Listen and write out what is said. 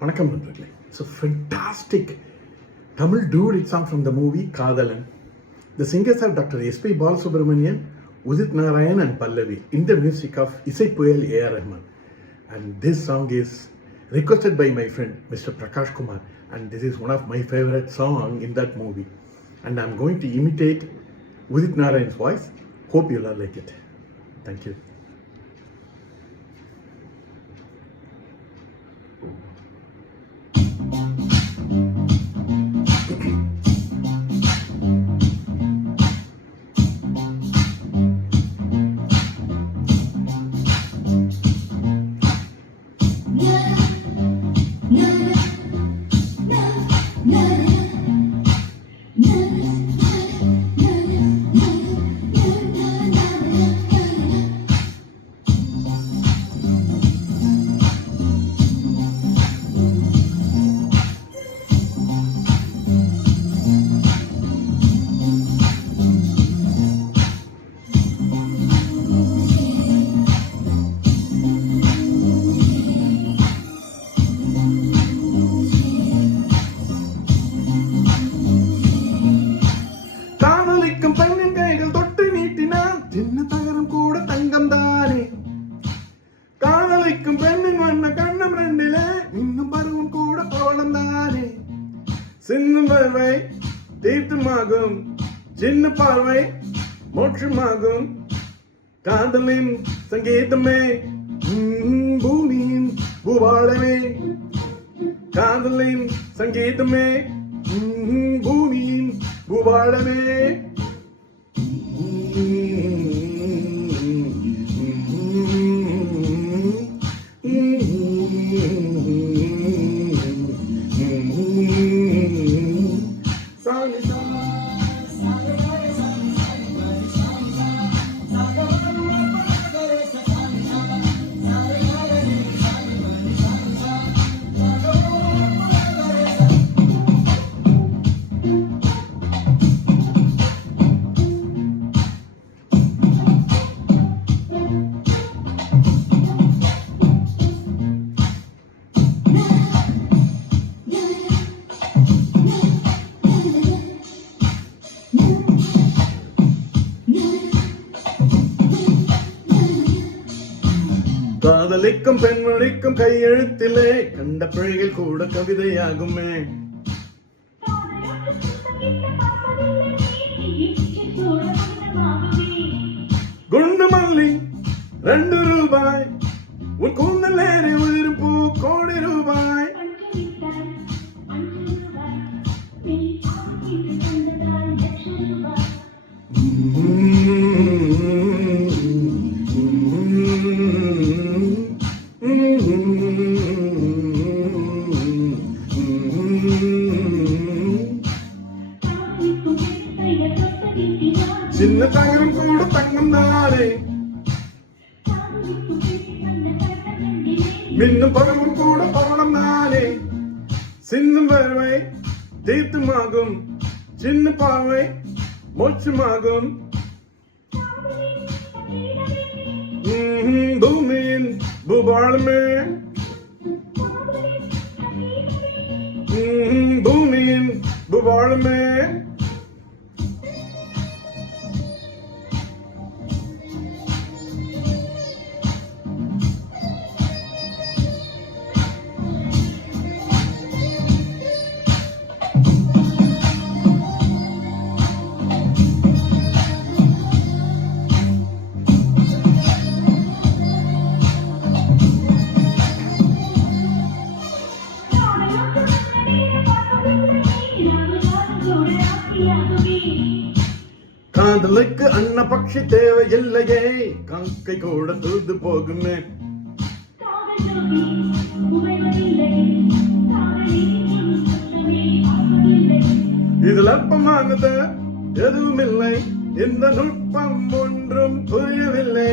வணக்கம் நண்பர்களே. It's a fantastic Tamil duet song from the movie Kaadalan. The singers are Dr. S.P. Balasubramanian, Udit Narayan and Pallavi in the music of Isai Puyal A.R. Rahman. And this song is requested by my friend Mr. Prakash Kumar, and this is one of my favorite songs in that movie. And I'm going to imitate Udit Narayan's voice. Hope you'll all like it. Thank you. பெண்ணின் கைகள் தொட்டு நீட்டினால் சின்ன தகரம் கூட தங்கம் தானே. காதலிக்கும் பெண்ணின் வண்ண கண்ணம் ரெண்டிலே இன்னும் பருவம் கூட பவளம் தானே. சின்ன பார்வை தீர்த்தமாகும், சின்ன பார்வை மோட்சமாகும். காதலின் சங்கீதமே பூமியின் பூபாலமே. காதலின் சங்கீதமே பூமியின் பூபாலமே. காதலிக்கும் பெண்மணிக்கும் கையெழுத்திலே கண்ட பிழைகள் கூட கவிதையாகுமே. குண்டு மல்லி 2 ரூபாய், உன் கூந்தல் ஏறி உதிரும் பூ கோடி ரூபாய். சின்ன தகரம் கூட தங்கம் தானே. மின்னும் பருவம் கூட பவளம் தானே. சின்னம் பார்வை தீர்த்தமாகும், சின்ன பார்வை மோட்சமாகும். பூமியின் பூபாலமே. பூமியின் பூபாலமே. காதலுக்கு அன்ன பட்சி தேவையில்லையே, காக்கை கூட தூது போகுமே. இதில் அற்பமானது எதுவும் இல்லை, இந்த நுட்பம் ஒன்றும் புரியவில்லை.